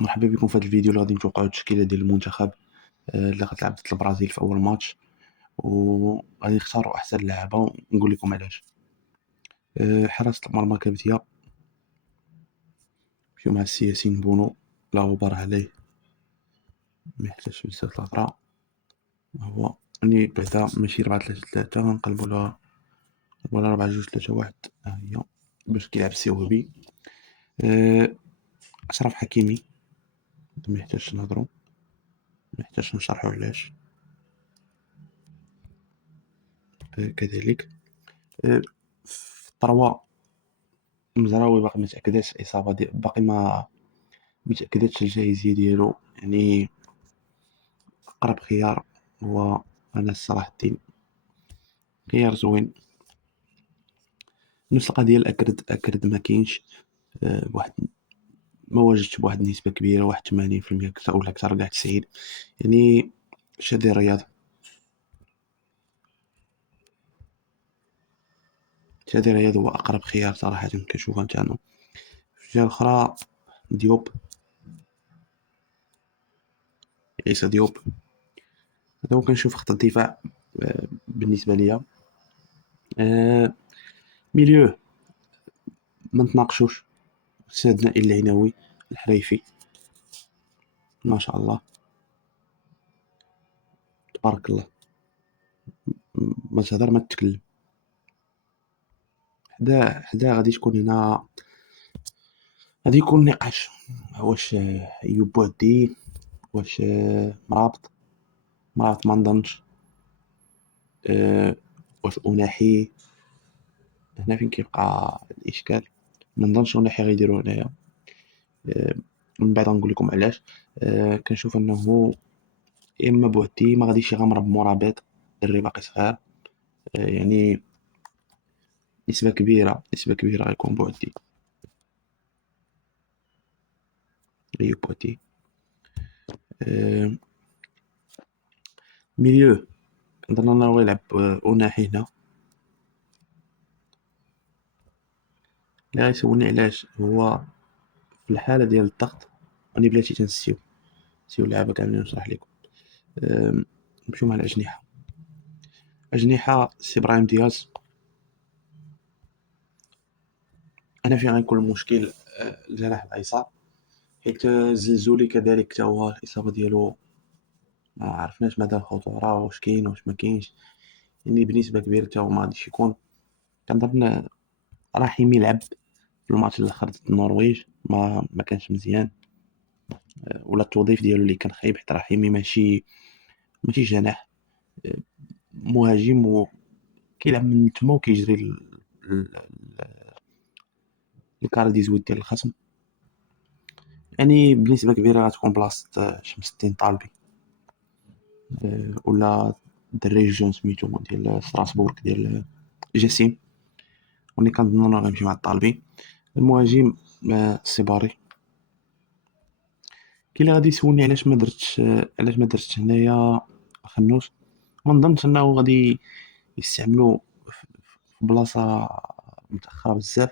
مرحبا بكم في هذا الفيديو اللي غادي نتوقعوا التشكيله ديال المنتخب اللي غتلعب ضد البرازيل في اول ماتش، وغادي نختاروا احسن لاعبه ونقول لكم علاش. حراسه المرمى كبديه نمشيو مع السي ياسين بونو، لا غبار عليه، ما يحتاجش بزاف الهضره. هو اني بعدا ماشي 4-3-3، نقلبوا لها ولا 4-2-3-1، ها هي باش كيلعب السيوبي. اشرف حكيمي ما يحتاجش نهضروا، ما يحتاجش نشرحوا علاش. كذلك في الطروا مزراوي باقي متأكداش الإصابة باقي ما متأكداش الجاهزية ديالو، يعني أقرب خيار هو أنس صلاح الدين، خيار زوين. نفس القضية الأكرد مكاينش، بواحد ما واجدش بواحد النسبة كبيرة، واحد 80% كتر ولا كتر كاع 90، يعني شادي الرياض. شادي الرياض هو أقرب خيار صراحة كنشوفه نتاعنا. في الجهة الأخرى ديوب، عيسى ديوب، هذا هو كنشوف خط الدفاع بالنسبة ليا. ميليو ما نتناقشوش، سيدنا العناوي الحريفي ما شاء الله تبارك الله، ما تهضر ما تتكلم. حدا غادي تكون هنا، غادي يكون نقاش، واش ايوب بوعدي، واش مرابط ما نظنش، واش أناحي. هنا فين كيبقى الاشكال، ما نظنش أناحي غيديرو هنايا. من بعد غنقول لكم علاش. كنشوف انه يا اما بوعدي ما غاديش يغامر بمرابط، الدري باقي صغير، يعني نسبة كبيرة غيكون بوعدي، أيوب بوعدي. ميليو كنظن انه يلعب أناحي هنا. اللي غيسولني علاش، هو في الحالة ديال الضغط راني بلاتي نسيو اللعابة كاملين نشرح لكم. نمشيو مع الأجنحة. أجنحة سي إبراهيم دياز. أنا فين غيكون المشكل؟ الجناح الأيسر، حيت الزلزولي كذلك تا هو الإصابة ديالو ما عرفناش مدى الخطورة، واش كاين واش ما كاينش، يعني بنسبة كبيرة تا هو ما غاديش يكون. كنظن رحيمي لعب في الماتش الأخر ضد النرويج، ما كانش مزيان، ولا التوظيف ديالو اللي كان خايب، حيت رحيمي ماشي جناح، مهاجم وكيلعب من تما وكيجري ل- الكاري دي زويد ديال الخصم. يعني بنسبة كبيرة غتكون بلاصة شمس الدين طالبي، ولا الدري الجون سميتو ديال ستراسبورغ ديال جسيم، وني كنظن انه غيمشي مع الطالبي. المهاجم السيباري. كاين اللي غادي يسولني علاش ما درتش هنايا خنوس. ما نظنش انه غادي يستعملو في بلاصه متاخره بزاف،